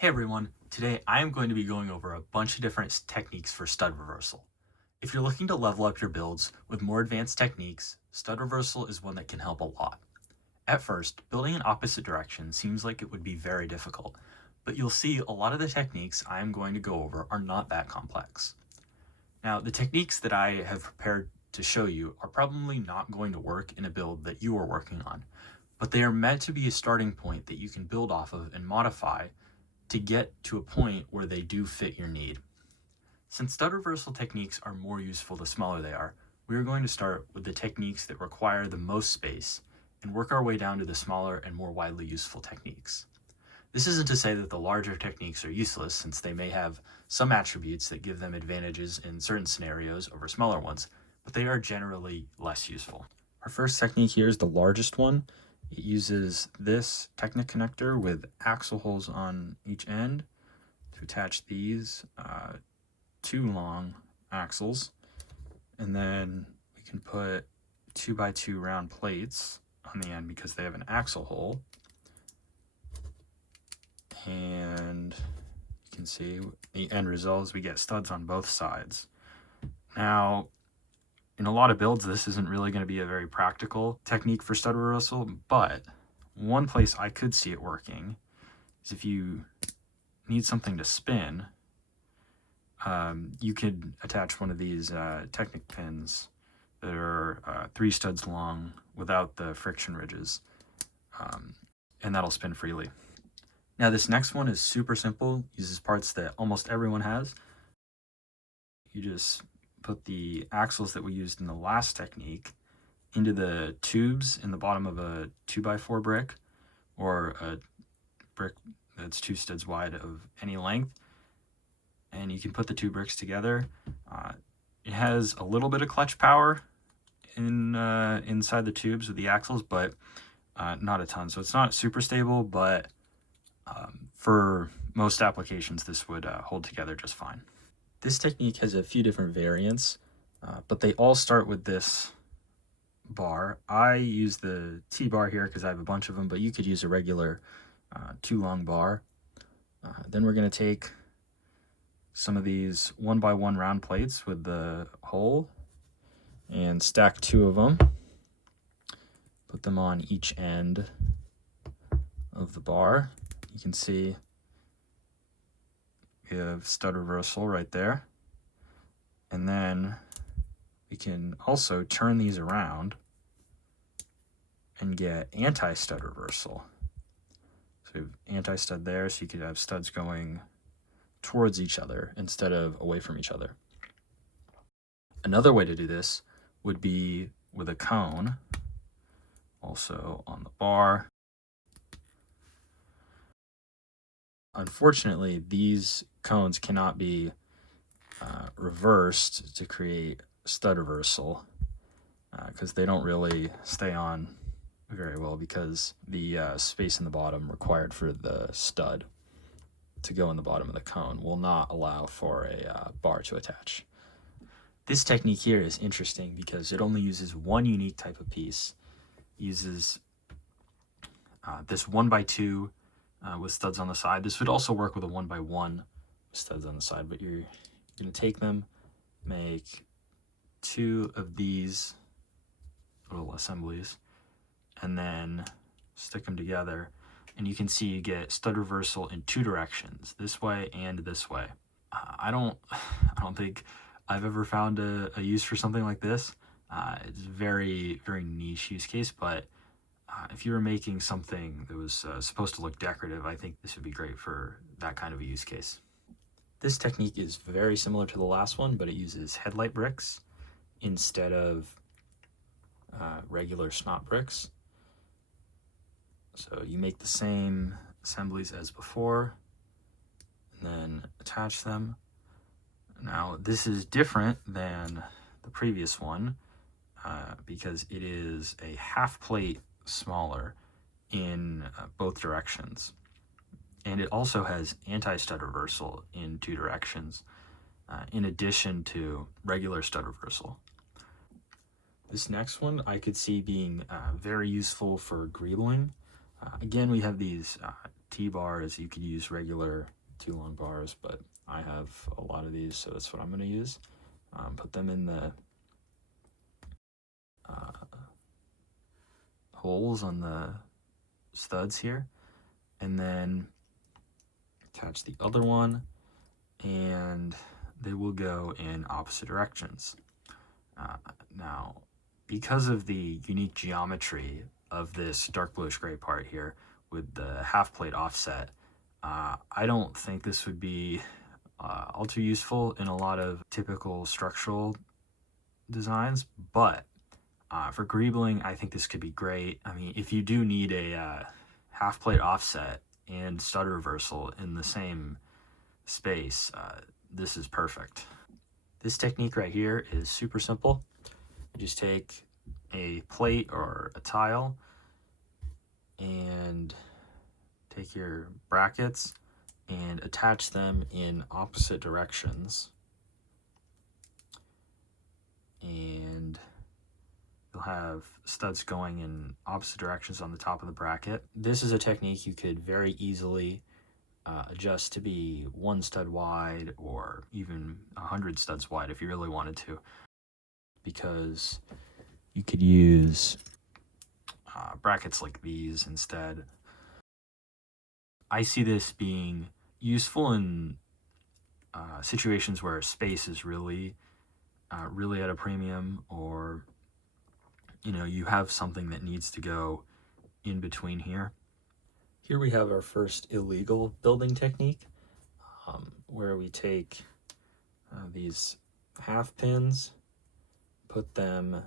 Hey everyone, today I am going to be going over a bunch of different techniques for stud reversal. If you're looking to level up your builds with more advanced techniques, stud reversal is one that can help a lot. At first, building in opposite directions seems like it would be very difficult, but you'll see a lot of the techniques I am going to go over are not that complex. Now, the techniques that I have prepared to show you are probably not going to work in a build that you are working on, but they are meant to be a starting point that you can build off of and modify to get to a point where they do fit your need. Since stud reversal techniques are more useful the smaller they are, we are going to start with the techniques that require the most space and work our way down to the smaller and more widely useful techniques. This isn't to say that the larger techniques are useless, since they may have some attributes that give them advantages in certain scenarios over smaller ones, but they are generally less useful. Our first technique here is the largest one. It uses this Technic connector with axle holes on each end to attach these two long axles, and then we can put 2x2 round plates on the end because they have an axle hole, and you can see the end result is we get studs on both sides. Now, in a lot of builds, this isn't really going to be a very practical technique for stud reversal, but one place I could see it working is if you need something to spin, you could attach one of these Technic pins that are 3 studs long without the friction ridges, and that'll spin freely. Now, this next one is super simple, uses parts that almost everyone has. You just put the axles that we used in the last technique into the tubes in the bottom of a 2x4 brick, or a brick that's 2 studs wide of any length, and you can put the 2 bricks together. It has a little bit of clutch power inside the tubes with the axles, but not a ton, so it's not super stable, but for most applications this would hold together just fine. This technique has a few different variants, but they all start with this bar. I use the T-bar here because I have a bunch of them, but you could use a regular 2-long bar. Then we're going to take some of these 1x1 round plates with the hole and stack 2 of them. Put them on each end of the bar. You can see we have stud reversal right there. And then we can also turn these around and get anti-stud reversal. So we have anti-stud there, so you could have studs going towards each other instead of away from each other. Another way to do this would be with a cone, also on the bar. Unfortunately, these cones cannot be reversed to create stud reversal because they don't really stay on very well, because the space in the bottom required for the stud to go in the bottom of the cone will not allow for a bar to attach. This technique here is interesting because it only uses one unique type of piece. It uses this 1x2 with studs on the side. This would also work with a 1x1 with studs on the side, but you're going to take them, make 2 of these little assemblies, and then stick them together, and you can see you get stud reversal in 2 directions, this way and this way. I don't think I've ever found a use for something like this. It's a very, very niche use case, but if you were making something that was supposed to look decorative, I think this would be great for that kind of a use case. This technique is very similar to the last one, but it uses headlight bricks instead of regular snot bricks. So you make the same assemblies as before, and then attach them. Now, this is different than the previous one because it is a half plate smaller in both directions, and it also has anti-stud reversal in 2 directions in addition to regular stud reversal. This next one I could see being very useful for greebling. Again, we have these T-bars, you could use regular 2 long bars, but I have a lot of these, so that's what I'm going to use. Put them in the holes on the studs here, and then attach the other one, and they will go in opposite directions. Now, because of the unique geometry of this dark bluish gray part here with the half plate offset, I don't think this would be all too useful in a lot of typical structural designs, but for greebling, I think this could be great. I mean, if you do need a half plate offset and stud reversal in the same space, this is perfect. This technique right here is super simple. You just take a plate or a tile and take your brackets and attach them in opposite directions, and you'll have studs going in opposite directions on the top of the bracket. This is a technique you could very easily adjust to be 1 stud wide or even 100 studs wide if you really wanted to, because you could use brackets like these instead. I see this being useful in situations where space is really at a premium, or you have something that needs to go in between here. Here we have our first illegal building technique, where we take these half pins, put them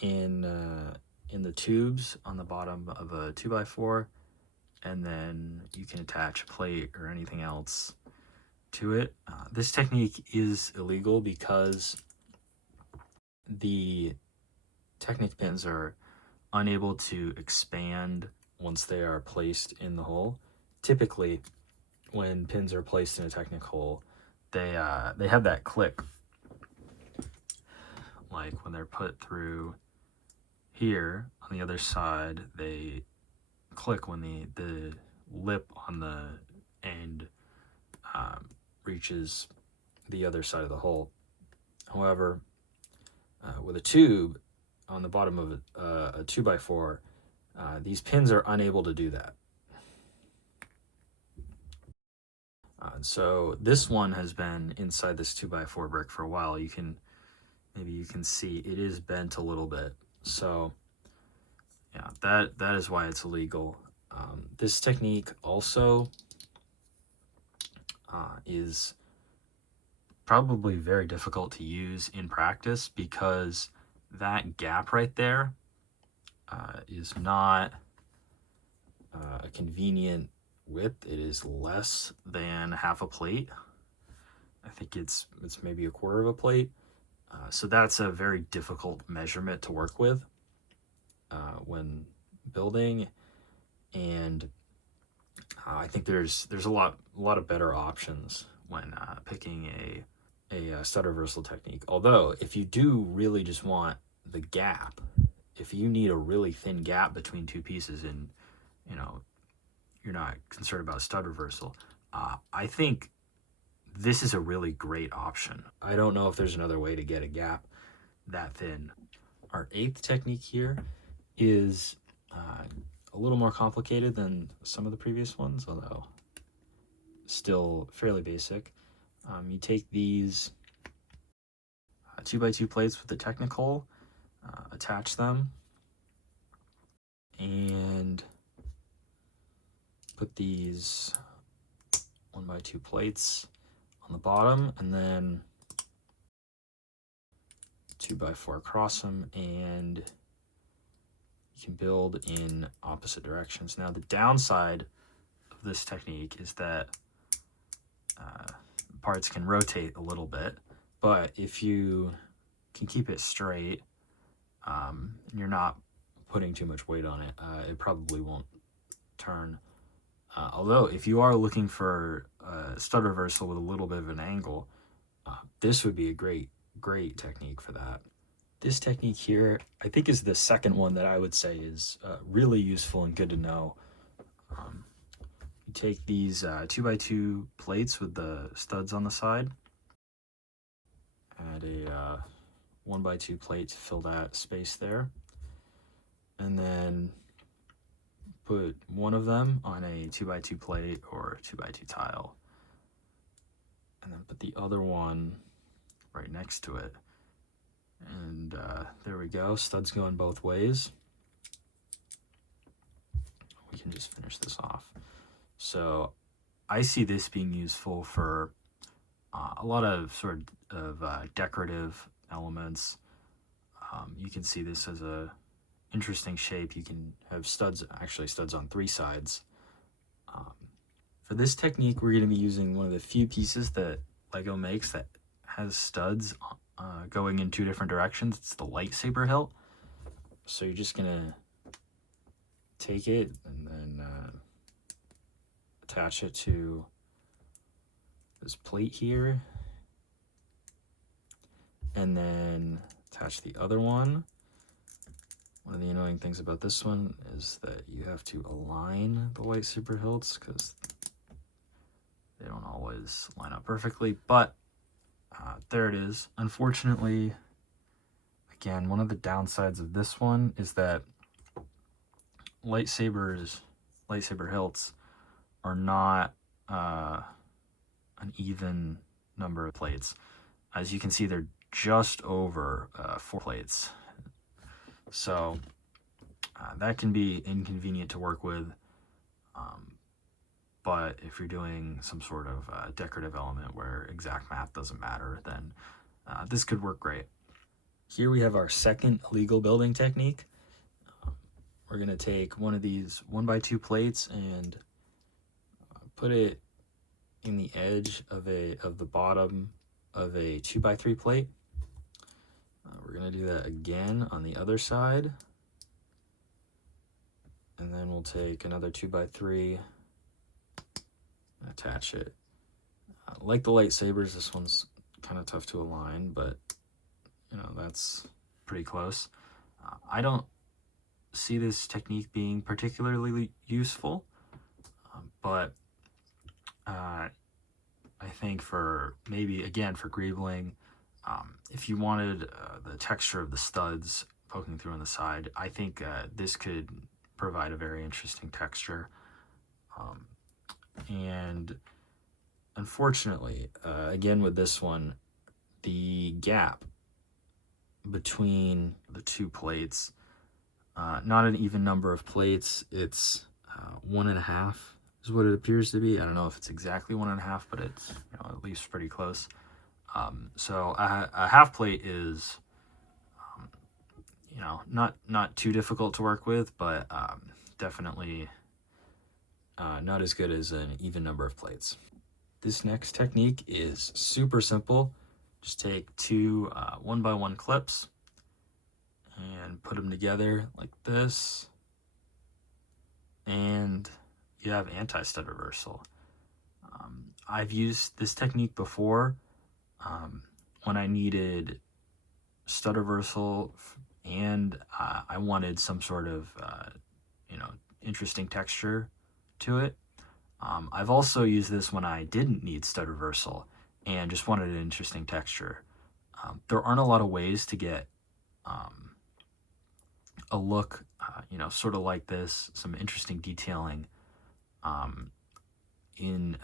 in the tubes on the bottom of a 2x4, and then you can attach a plate or anything else to it. This technique is illegal because the Technic pins are unable to expand once they are placed in the hole. Typically, when pins are placed in a Technic hole, they have that click, like when they're put through here. On the other side, they click when the lip on the end reaches the other side of the hole. However, with a tube on the bottom of a 2x4, these pins are unable to do that. So this one has been inside this 2x4 brick for a while. Maybe you can see it is bent a little bit. So yeah, that is why it's illegal. This technique also is probably very difficult to use in practice, because that gap right there is not a convenient width. It is less than half a plate. I think it's maybe a quarter of a plate. So that's a very difficult measurement to work with when building, and I think there's a lot of better options when picking a stud reversal technique. Although, if you do really just want the gap, if you need a really thin gap between two pieces and you're not concerned about stud reversal, I think this is a really great option. I don't know if there's another way to get a gap that thin. Our 8th technique here is a little more complicated than some of the previous ones, although still fairly basic. You take these 2x2 plates with the Technic hole, attach them, and put these 1x2 plates on the bottom, and then 2x4 across them, and you can build in opposite directions. Now, the downside of this technique is that parts can rotate a little bit, but if you can keep it straight, and you're not putting too much weight on it, it probably won't turn. Although, if you are looking for stud reversal with a little bit of an angle, this would be a great technique for that. This technique here, I think, is the second one that I would say is really useful and good to know You take these 2x2 plates with the studs on the side, add a 1x2 plate to fill that space there, and then put one of them on a 2x2 plate or 2x2 tile, and then put the other one right next to it. And there we go, studs going both ways. We can just finish this off. So I see this being useful for a lot of sort of decorative elements. You can see this as a interesting shape. You can have studs, actually studs on 3 sides. For this technique, we're going to be using one of the few pieces that LEGO makes that has studs going in 2 different directions. It's the lightsaber hilt. So you're just going to take it and then attach it to this plate here, and then attach the other one. One of the annoying things about this one is that you have to align the lightsaber hilts because they don't always line up perfectly, but there it is. Unfortunately, again, one of the downsides of this one is that lightsaber hilts are not an even number of plates. As you can see, they're just over 4 plates. So that can be inconvenient to work with. But if you're doing some sort of decorative element where exact math doesn't matter, then this could work great. Here we have our second illegal building technique. We're going to take one of these 1x2 plates and put it in the edge of the bottom of a 2x3 plate. We're going to do that again on the other side. And then we'll take another 2x3 and attach it. Like the lightsabers, this one's kind of tough to align, but you know, that's pretty close. I don't see this technique being particularly useful, but I think for maybe, again, for greebling, if you wanted the texture of the studs poking through on the side, I think this could provide a very interesting texture. And unfortunately, again with this one, the gap between the 2 plates, not an even number of plates, it's 1.5 is what it appears to be. I don't know if it's exactly 1.5, but it's, you know, at least pretty close. So a half plate is, you know, not too difficult to work with, but definitely not as good as an even number of plates. This next technique is super simple. Just take 2 1x1 clips and put them together like this, and you have anti-stud reversal. I've used this technique before when I needed stud reversal and I wanted some sort of you know, interesting texture to it. I've also used this when I didn't need stud reversal and just wanted an interesting texture. There aren't a lot of ways to get a look, you know, sort of like this, some interesting detailing in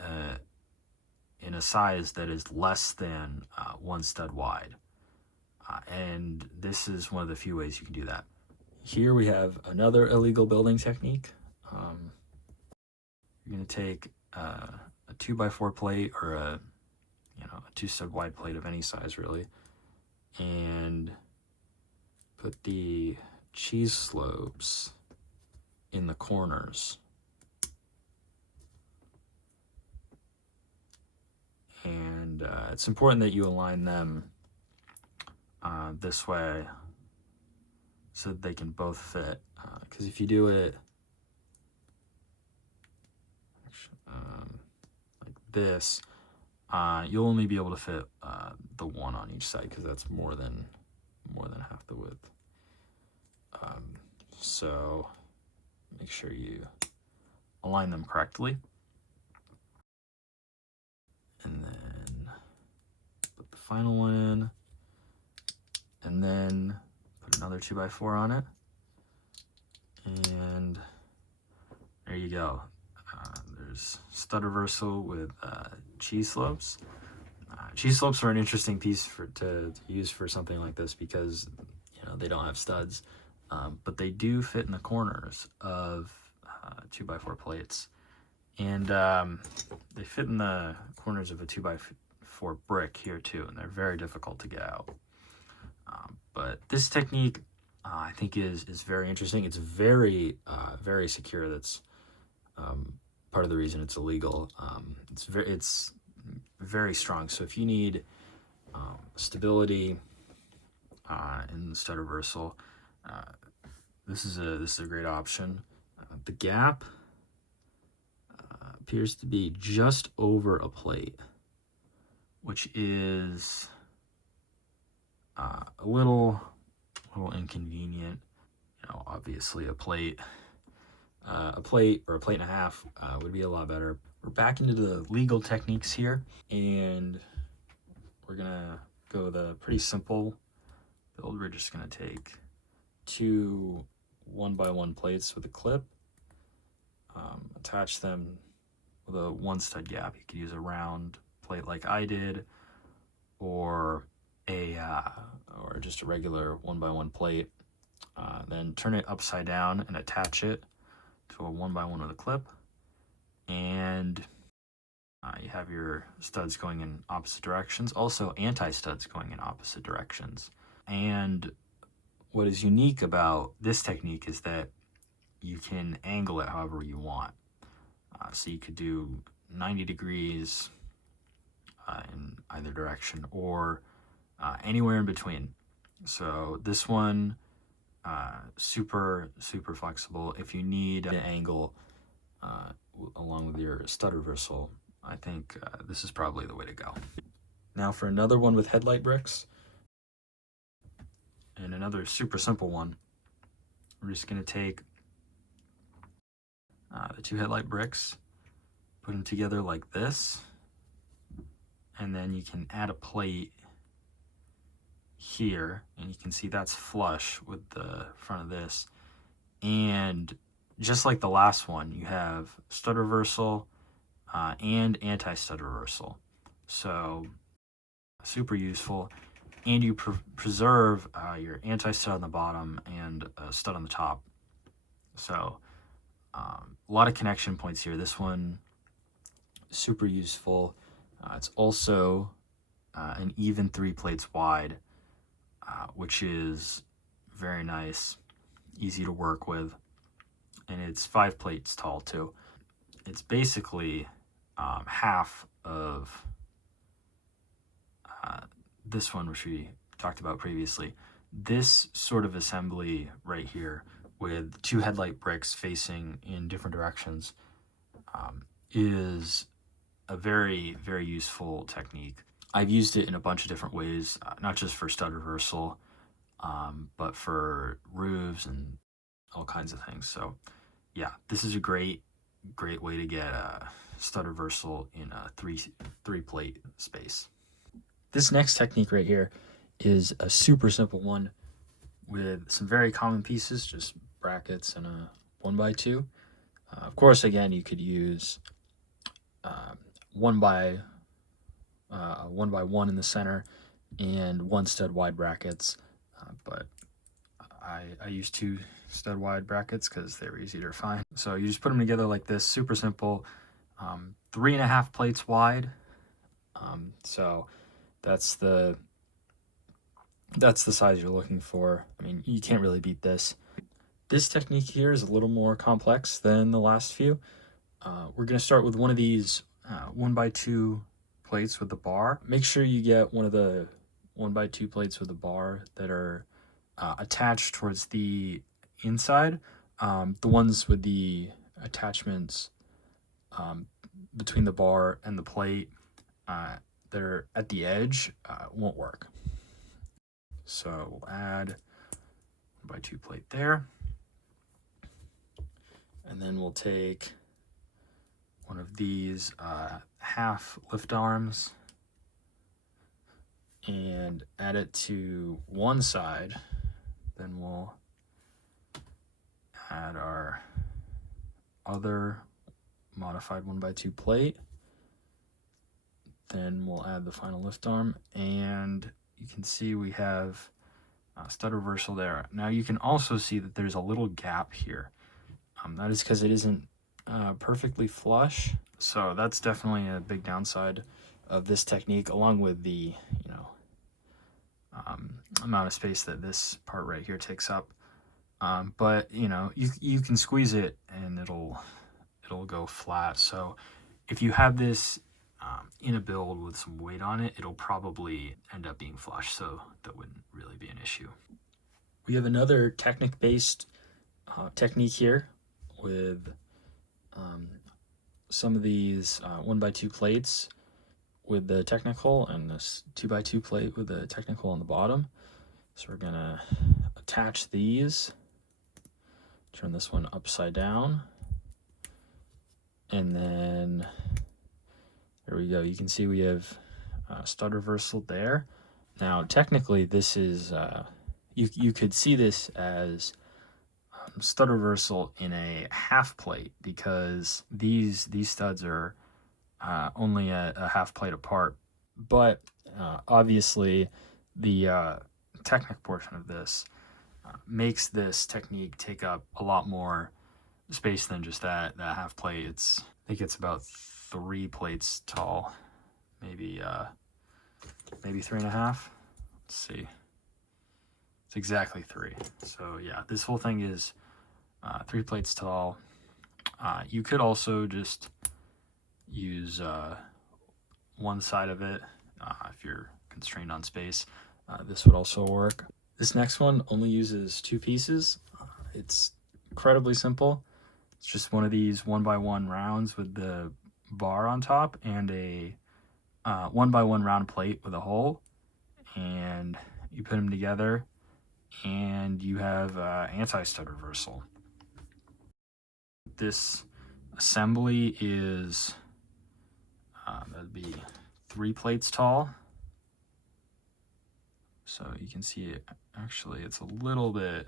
a size that is less than 1 stud wide. And this is one of the few ways you can do that. Here we have another illegal building technique. You're going to take a 2x4 plate or a 2 stud wide plate of any size really, and put the cheese slopes in the corners. And it's important that you align them this way so that they can both fit, because if you do it like this, you'll only be able to fit the one on each side, because that's more than half the width. So make sure you align them correctly. And then put the final one in, and then put another 2x4 on it. And there you go. There's stud reversal with cheese slopes. Cheese slopes are an interesting piece to use for something like this because they don't have studs, but they do fit in the corners of 2x4 plates, and they fit in the corners of a 2x4 brick here too, and they're very difficult to get out. But this technique I think is very interesting. It's very very secure. That's part of the reason it's illegal. It's very strong. So if you need stability in the stud reversal, this is a great option. The gap appears to be just over a plate, which is a little inconvenient. Obviously a plate or a plate and a half would be a lot better. We're back into the legal techniques here, and we're gonna go the pretty simple build. We're just gonna take 2 1x1 plates with a clip, attach them with a 1 stud gap. You could use a round plate like I did, or just a regular 1x1 plate. Then turn it upside down and attach it to a 1x1 with a clip, and you have your studs going in opposite directions, also anti-studs going in opposite directions. And what is unique about this technique is that you can angle it however you want. So you could do 90 degrees in either direction, or anywhere in between. So this one, super flexible. If you need an angle along with your stud reversal, I think this is probably the way to go. Now for another one with headlight bricks, and another super simple one, we're just going to take the 2 headlight bricks, put them together like this, and then you can add a plate here, and you can see that's flush with the front of this. And just like the last one, you have stud reversal and anti-stud reversal. So super useful, and you preserve your anti-stud on the bottom and a stud on the top. So a lot of connection points here. This one, super useful. It's also an even 3 plates wide, which is very nice, easy to work with, and it's 5 plates tall too. It's basically half of this one, which we talked about previously. This sort of assembly right here with 2 headlight bricks facing in different directions is a very useful technique. I've used it in a bunch of different ways, not just for stud reversal, but for roofs and all kinds of things. So yeah, this is a great way to get a stud reversal in a three plate space. This next technique right here is a super simple one with some very common pieces, just brackets and a 1x2. Of course, again, you could use 1x1 in the center and 1 stud wide brackets, but I use 2 stud wide brackets because they were easier to find. So you just put them together like this, super simple. 3.5 plates wide. So that's the size you're looking for. I mean, you can't really beat this. This technique here is a little more complex than the last few. We're going to start with one of these 1x2 plates with the bar. Make sure you get one of the 1x2 plates with the bar that are attached towards the inside. The ones with the attachments between the bar and the plate that are at the edge won't work. So we'll add 1x2 plate there, and then we'll take one of these half lift arms and add it to one side. Then we'll add our other modified 1x2 plate. Then we'll add the final lift arm, and you can see we have stud reversal there. Now you can also see that there's a little gap here. That is because it isn't perfectly flush. So that's definitely a big downside of this technique, along with the amount of space that this part right here takes up. But you can squeeze it and it'll go flat. So if you have this in a build with some weight on it, it'll probably end up being flush, so that wouldn't really be an issue. We have another Technic-based technique here with some of these 1x2 plates with the technical and this 2x2 plate with the technical on the bottom. So we're gonna attach these, turn this one upside down, and then there we go. You can see we have stud reversal there. Now technically this is you could see this as stud reversal in a half plate, because these studs are only a half plate apart. But obviously the Technic portion of this makes this technique take up a lot more space than just that half plate. I think it's about 3 plates tall, maybe 3.5. Let's see. It's exactly 3. So yeah, this whole thing is 3 plates tall. You could also just use one side of it if you're constrained on space. This would also work. This next one only uses 2 pieces. It's incredibly simple. It's just one of these 1x1 rounds with the bar on top and a 1x1 round plate with a hole, and you put them together and you have anti-stud reversal. This assembly is that'd be 3 plates tall. So you can see it, actually it's a little bit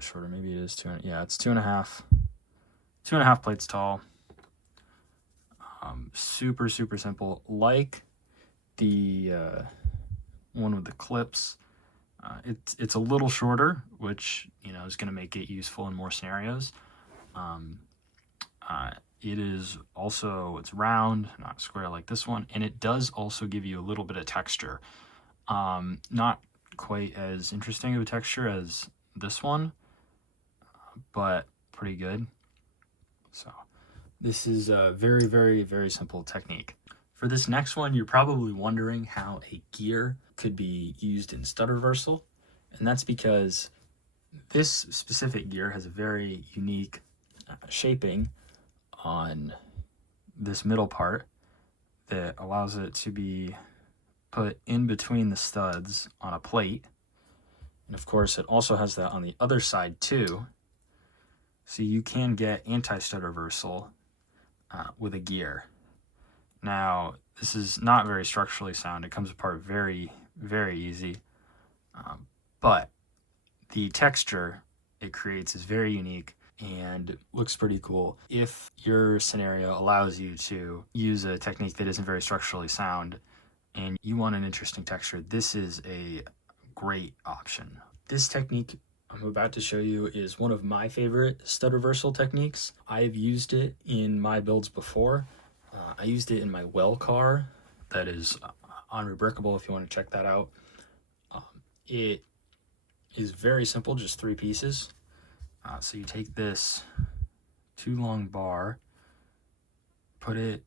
shorter. Maybe it is 2. Yeah, it's 2.5 plates tall. Super simple, like the one with the clips. It's a little shorter, which is going to make it useful in more scenarios. It is also, it's round, not square like this one, and it does also give you a little bit of texture. Not quite as interesting of a texture as this one, but pretty good. So this is a very simple technique. For this next one, you're probably wondering how a gear could be used in stud reversal, and that's because this specific gear has a very unique shaping on this middle part that allows it to be put in between the studs on a plate. And of course, it also has that on the other side too. So you can get anti-stud reversal with a gear. Now, this is not very structurally sound. It comes apart very easy. But the texture it creates is very unique and looks pretty cool. If your scenario allows you to use a technique that isn't very structurally sound and you want an interesting texture, this is a great option. This technique I'm about to show you is one of my favorite stud reversal techniques. I've used it in my builds before. I used it in my well car that is on Rubricable if you want to check that out. It is very simple, just 3 pieces. So you take this 2 long bar, put it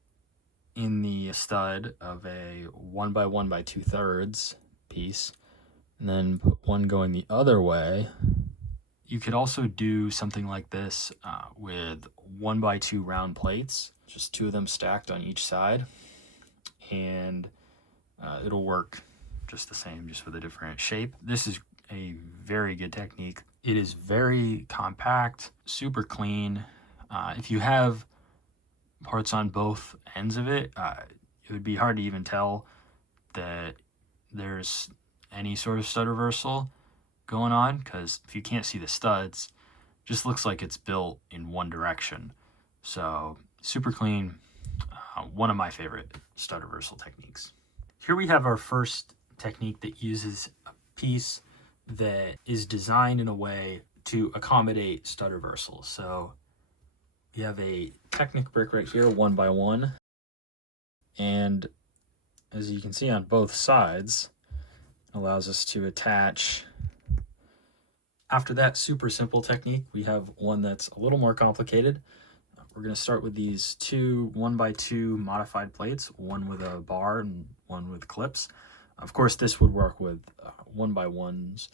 in the stud of a 1x1 by 2/3 piece, and then put one going the other way. You could also do something like this with 1x2 round plates, just 2 of them stacked on each side, and it'll work just the same, just with a different shape. This is a very good technique. It is very compact, super clean. If you have parts on both ends of it, it would be hard to even tell that there's any sort of stud reversal going on, because if you can't see the studs, it just looks like it's built in one direction. So super clean, one of my favorite stud reversal techniques. Here we have our first technique that uses a piece that is designed in a way to accommodate stud reversal. So you have a Technic brick right here, 1x1, and as you can see on both sides, it allows us to attach. After that super simple technique, we have one that's a little more complicated. We're going to start with these two 1x2 modified plates, one with a bar and one with clips. Of course, this would work with 1x1s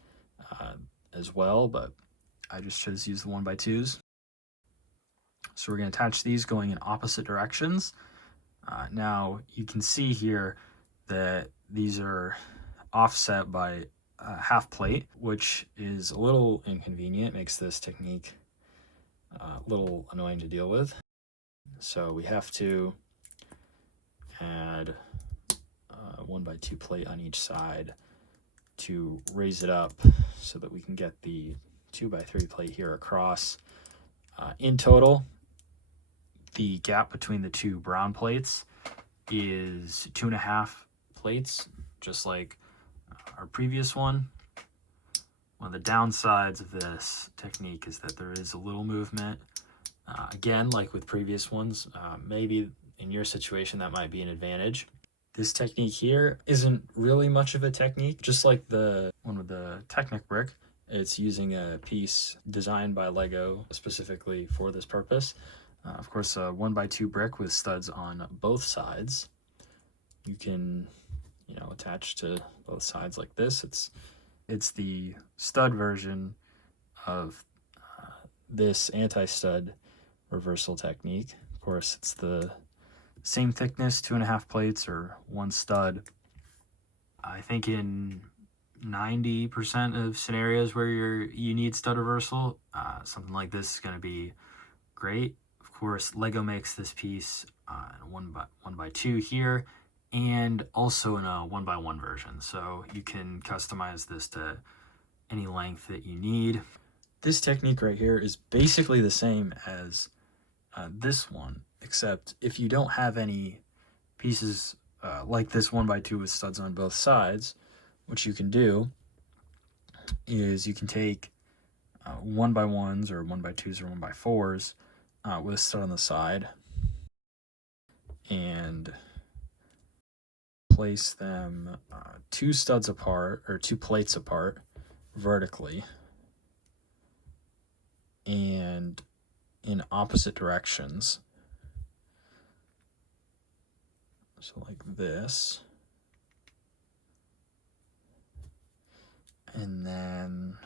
as well, but I just chose to use the 1x2s. So we're going to attach these going in opposite directions. Now you can see here that these are offset by a half plate, which is a little inconvenient, makes this technique a little annoying to deal with. So we have to add a 1x2 plate on each side to raise it up so that we can get the 2x3 plate here across. In total, the gap between the two brown plates is 2.5 plates, just like our previous one. One of the downsides of this technique is that there is a little movement. Again, like with previous ones, maybe in your situation that might be an advantage. This technique here isn't really much of a technique. Just like the one with the Technic brick, it's using a piece designed by LEGO specifically for this purpose. Of course, a 1x2 brick with studs on both sides. You can, attach to both sides like this. It's the stud version of this anti-stud reversal technique. Of course, it's the same thickness, 2.5 plates or one stud. I think in 90% of scenarios where you need stud reversal, something like this is going to be great. Of course, LEGO makes this piece in a 1x2 here, and also in a 1x1 version, so you can customize this to any length that you need. This technique right here is basically the same as this one, except if you don't have any pieces like this 1x2 with studs on both sides, what you can do is you can take 1x1s or 1x2s or 1x4s with a stud on the side and place them two studs apart, or two plates apart vertically and in opposite directions. So like this. And then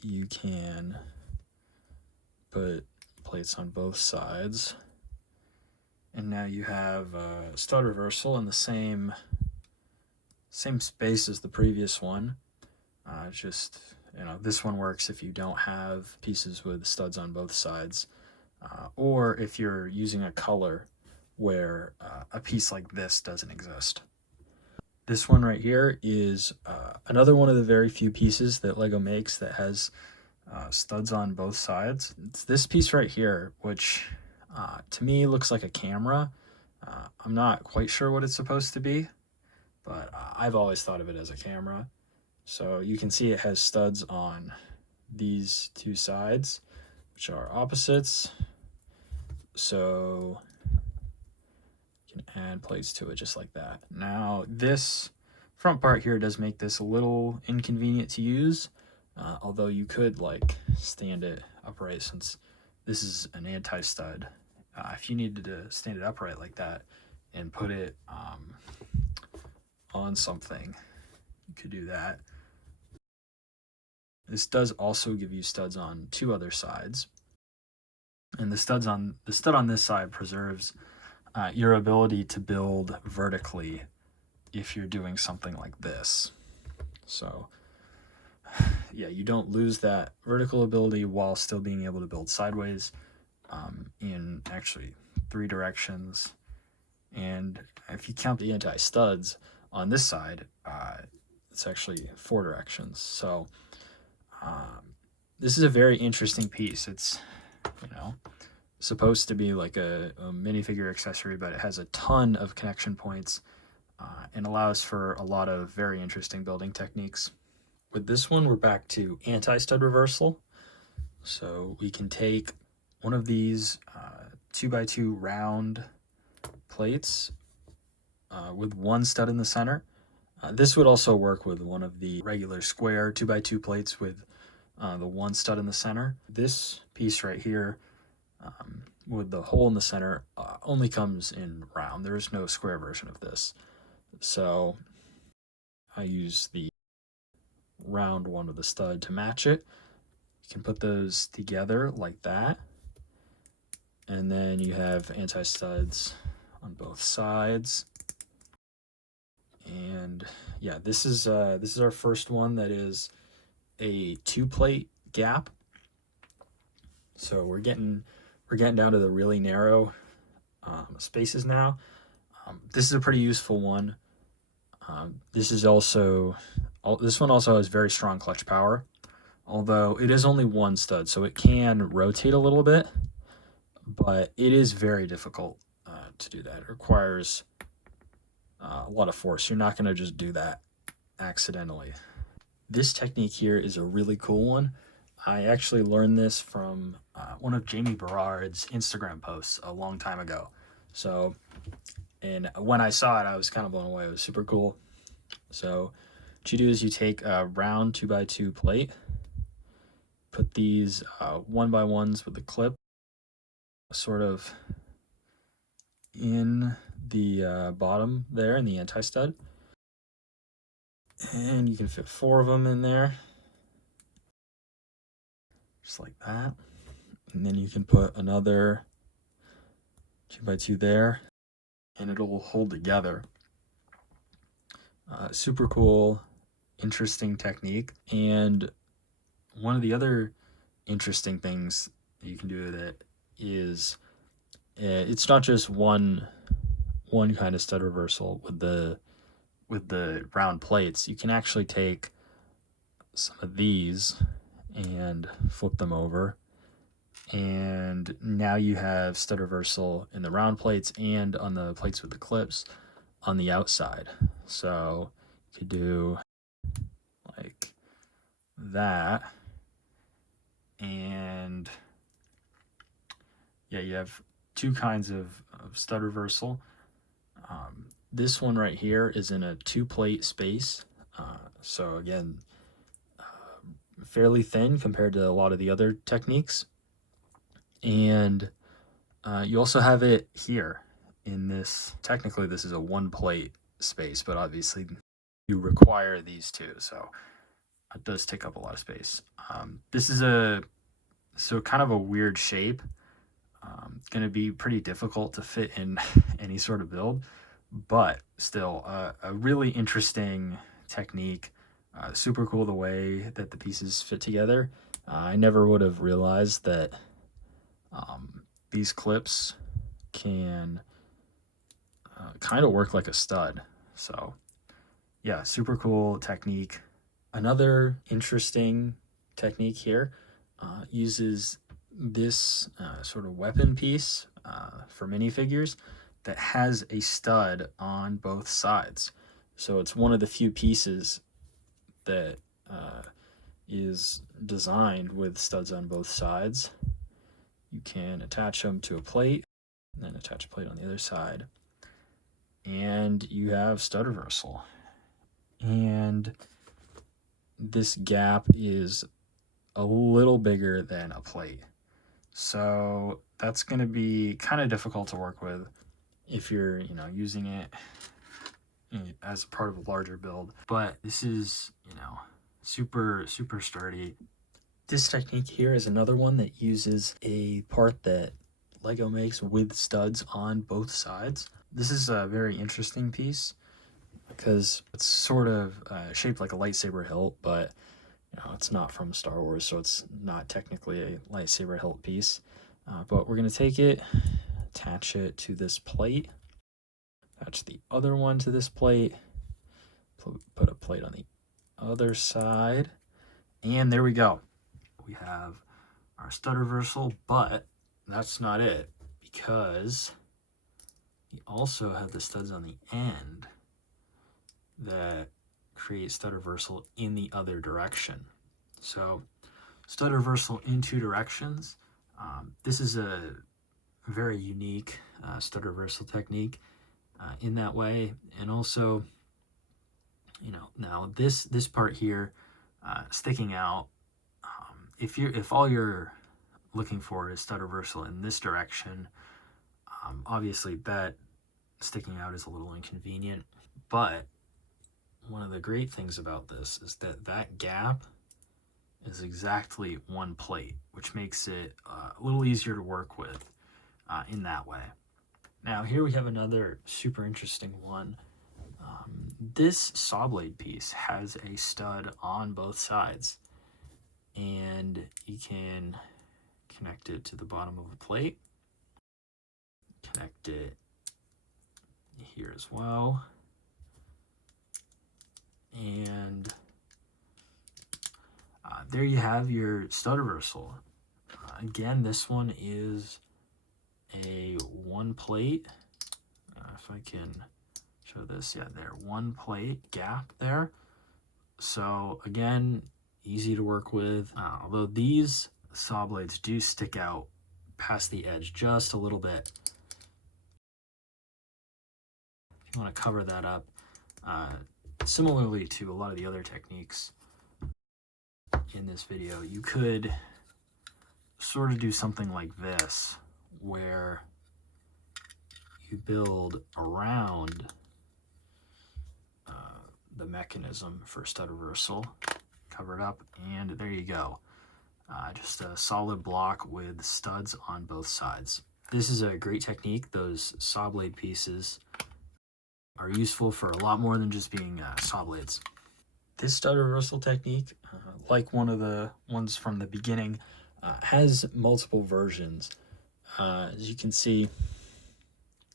you can put plates on both sides. And now you have stud reversal in the same space as the previous one. This one works if you don't have pieces with studs on both sides, or if you're using a color where a piece like this doesn't exist. This one right here is another one of the very few pieces that LEGO makes that has studs on both sides. It's this piece right here, which to me looks like a camera. I'm not quite sure what it's supposed to be, but I've always thought of it as a camera. So you can see it has studs on these two sides, which are opposites. So you can add plates to it just like that. Now this front part here does make this a little inconvenient to use, although you could stand it upright, since this is an anti-stud. If you needed to stand it upright like that and put it on something, you could do that. This does also give you studs on two other sides, and the stud on this side preserves your ability to build vertically if you're doing something like this. So yeah, you don't lose that vertical ability while still being able to build sideways. in actually 3 directions. And if you count the anti-studs on this side, it's actually 4 directions. So this is a very interesting piece. It's, supposed to be like a minifigure accessory, but it has a ton of connection points and allows for a lot of very interesting building techniques. With this one, we're back to anti-stud reversal. So we can take one of these 2x2 round plates with one stud in the center. This would also work with one of the regular square 2x2 plates with the one stud in the center. This piece right here with the hole in the center only comes in round. There is no square version of this. So I use the round one with the stud to match it. You can put those together like that. And then you have anti-studs on both sides. And yeah, this is our first one that is a 2-plate gap. So we're getting down to the really narrow spaces now. This is a pretty useful one. This one also has very strong clutch power, although it is only one stud, so it can rotate a little bit, but it is very difficult to do that. It requires a lot of force. You're not going to just do that accidentally. This technique here is a really cool one. I actually learned this from one of Jamie Berard's Instagram posts a long time ago. So, and when I saw it, I was kind of blown away. It was super cool. So what you do is you take a round 2x2 plate, put these 1x1s with the clip sort of in the bottom there in the anti-stud. And you can fit 4 of them in there. Just like that. And then you can put another 2x2 there, and it'll hold together. Super cool, interesting technique. And one of the other interesting things that you can do with it is it's not just one kind of stud reversal with the round plates. You can actually take some of these and flip them over, and now you have stud reversal in the round plates and on the plates with the clips on the outside. So you could do like that, and yeah, you have 2 kinds of stud reversal. This one right here is in a 2-plate space, so again, fairly thin compared to a lot of the other techniques. And you also have it here in this. Technically this is a 1-plate space, but obviously you require these 2, so it does take up a lot of space. This is kind of a weird shape. Going to be pretty difficult to fit in any sort of build, but still a really interesting technique. Super cool the way that the pieces fit together. I never would have realized that these clips can kind of work like a stud. So yeah, super cool technique. Another interesting technique here uses this sort of weapon piece for minifigures that has a stud on both sides. So it's one of the few pieces that is designed with studs on both sides. You can attach them to a plate and then attach a plate on the other side, and you have stud reversal. And this gap is a little bigger than a plate, so that's going to be kind of difficult to work with if you're using it as a part of a larger build. But this is super sturdy. This technique here is another one that uses a part that LEGO makes with studs on both sides. This is a very interesting piece because it's sort of shaped like a lightsaber hilt, but it's not from Star Wars, so it's not technically a lightsaber hilt piece. But we're going to take it, attach it to this plate, attach the other one to this plate, put a plate on the other side, and there we go. We have our stud reversal, but that's not it, because we also have the studs on the end that create stud reversal in the other direction. So stud reversal in two directions. This is a very unique stud reversal technique in that way. And also, now this part here sticking out, if all you're looking for is stud reversal in this direction, obviously that sticking out is a little inconvenient. But one of the great things about this is that gap is exactly one plate, which makes it a little easier to work with in that way. Now here we have another super interesting one. This saw blade piece has a stud on both sides, and you can connect it to the bottom of a plate, connect it here as well, and there you have your stud reversal. Again, this one is a one plate. If I can show this, yeah, there, one plate gap there. So again, easy to work with, although these saw blades do stick out past the edge just a little bit. If you want to cover that up, similarly to a lot of the other techniques in this video, you could sort of do something like this, where you build around the mechanism for stud reversal, cover it up, and there you go. Just a solid block with studs on both sides. This is a great technique. Those saw blade pieces are useful for a lot more than just being saw blades. This stud reversal technique, like one of the ones from the beginning, has multiple versions. As you can see,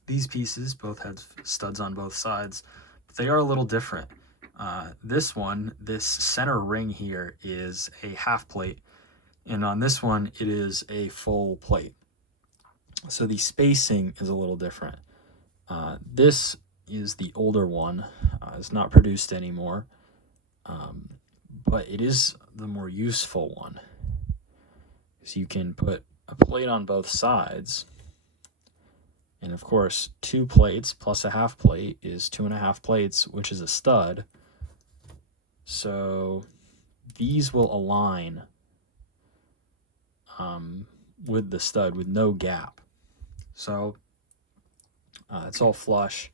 these pieces both have studs on both sides, but they are a little different. This one, this center ring here, is a half plate, and on this one it is a full plate. So the spacing is a little different. This is the older one. It's not produced anymore, but it is the more useful one. So you can put a plate on both sides, and of course 2 plates plus a half plate is 2.5 plates, which is a stud. So these will align with the stud with no gap. So it's all flush.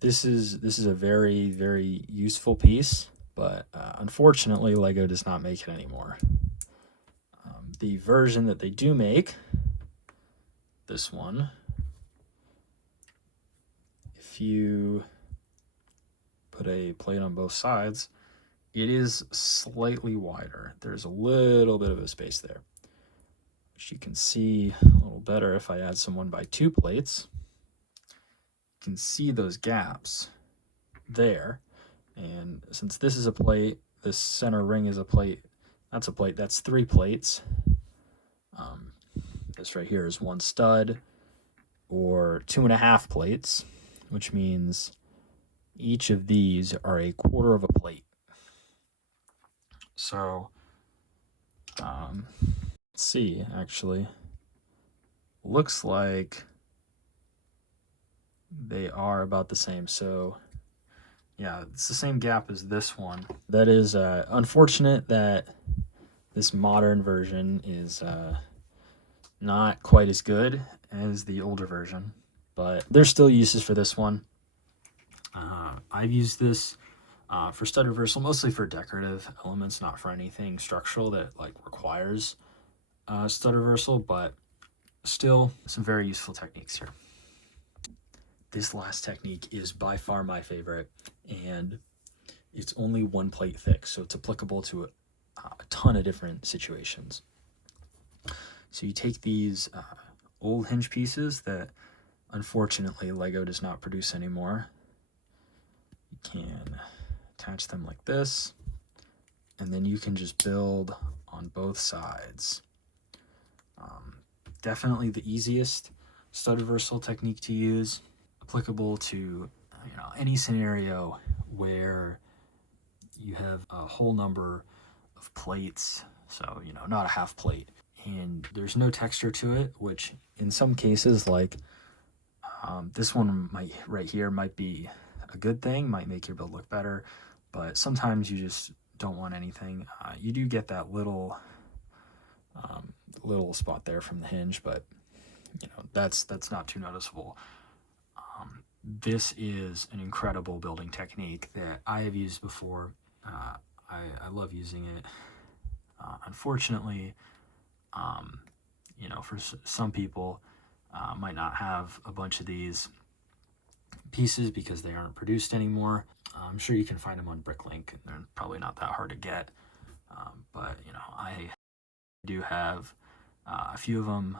This is a very, very useful piece, but unfortunately LEGO does not make it anymore. The version that they do make, this one, if you put a plate on both sides, it is slightly wider. There's a little bit of a space there, which you can see a little better if I add some 1x2 plates. You can see those gaps there, and since this is a plate, this center ring is a plate, that's a plate, that's 3 plates. This right here is 1 stud, or 2.5 plates, which means each of these are a quarter of a plate. So let's see, actually looks like they are about the same. So yeah, it's the same gap as this one. That is unfortunate that this modern version is not quite as good as the older version, but there's still uses for this one. I've used this for stud reversal, mostly for decorative elements, not for anything structural that like requires stud reversal, but still some very useful techniques here. This last technique is by far my favorite, and it's only 1 plate thick, so it's applicable to a ton of different situations. So you take these old hinge pieces that unfortunately LEGO does not produce anymore. You can attach them like this, and then you can just build on both sides. Definitely the easiest stud reversal technique to use, applicable to any scenario where you have a whole number of plates, so not a half plate, and there's no texture to it, which in some cases, like this one right here might be a good thing, might make your build look better, but sometimes you just don't want anything. You do get that little spot there from the hinge, but that's not too noticeable. This is an incredible building technique that I have used before. I love using it. Unfortunately, for some people, might not have a bunch of these pieces because they aren't produced anymore. I'm sure you can find them on Bricklink. They're probably not that hard to get, but I do have a few of them.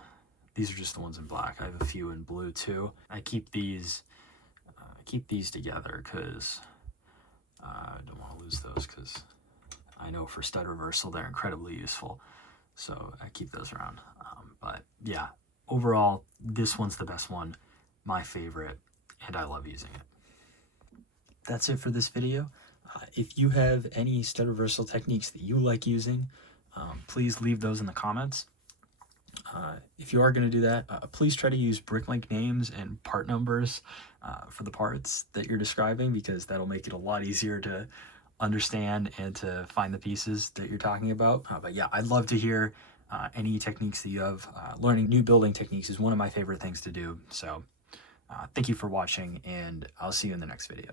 These are just the ones in black. I have a few in blue too. I keep these together because I don't want to lose those, because I know for stud reversal they're incredibly useful, so I keep those around. But yeah, overall this one's the best one, my favorite, and I love using it. That's it for this video. If you have any stud reversal techniques that you like using, please leave those in the comments. If you are going to do that, please try to use Bricklink names and part numbers for the parts that you're describing, because that'll make it a lot easier to understand and to find the pieces that you're talking about. But yeah, I'd love to hear any techniques that you have. Learning new building techniques is one of my favorite things to do. So thank you for watching, and I'll see you in the next video.